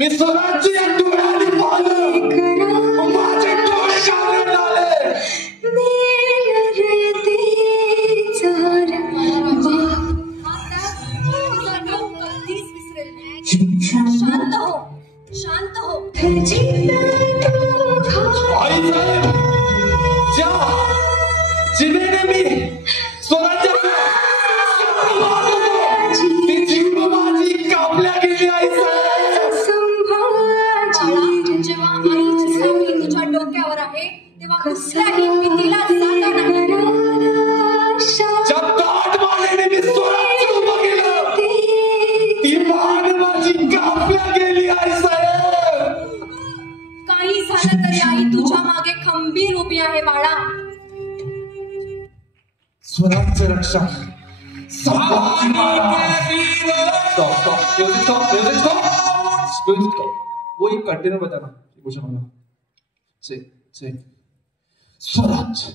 मी स्वराज्य या डोळ्याने पाहिलं, माझे डोळे कावळे झाले. शांत हो, शांत हो. आई साहेब, जिनेने मी स्वराज्याचा ती जीव माझी कापल्या गेली. आई साहेब, जेव्हा आईची सावली तुझ्या डोक्यावर आहे तेव्हा कुठल्याही भीतीला जागा नाही. ज्या दाट मानेने मी स्वराज्य उभं केलं, ती मान माझी कापल्या गेली. आई साहेब, काही झालं तरी आई तुझ्या मागे खंबीर उभी आहे बाळा. स्वराज्य रक्षक संभाजी महाराज. स्टॉप. वही कंटिन्यू बताना कुछ होना. से स्वराज्य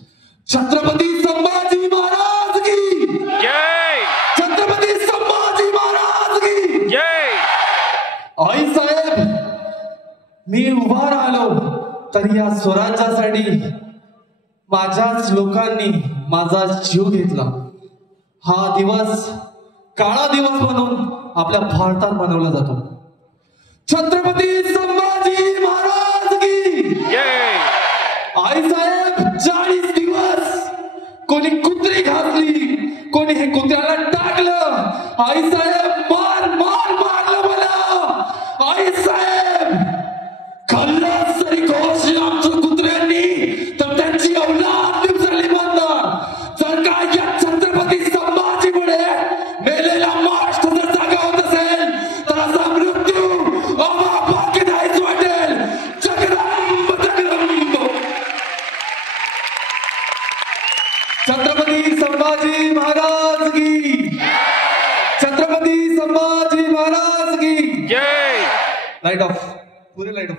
छत्रपती संभाजी महाराज की जय. छत्रपती संभाजी महाराज की जय. आई साहेब, मी उभा राहिलो तर या स्वराज्यासाठी माझ्याच लोकांनी माझा जीव घेतला. हा दिवस काळा दिवस म्हणून आपल्या भारतात मनवला जातो. छत्रपती संभाजी महाराज की जय. आई साहेब, 40 दिवस कोणी कुत्री घातली, कोणी हे कुत्र्याला टाकलं. आई साहेब, मारलं मला. आई साहेब, खाल्लं सरी घोष आमच्या कुत्र्यांनी तर त्यांची औलाद निपसरली म्हणणार. जर का या छत्रपती संभाजीमुळे मेलेला महाराष्ट्र जर जागा होत असेल तर असा मृत्यू बाकी नाहीच वाटेल. जगदंब जगदंब. छत्रपती संभाजी महाराज की, छत्रपती संभाजी महाराज की जय. लाइट ऑफ, पूरे लाइट ऑफ.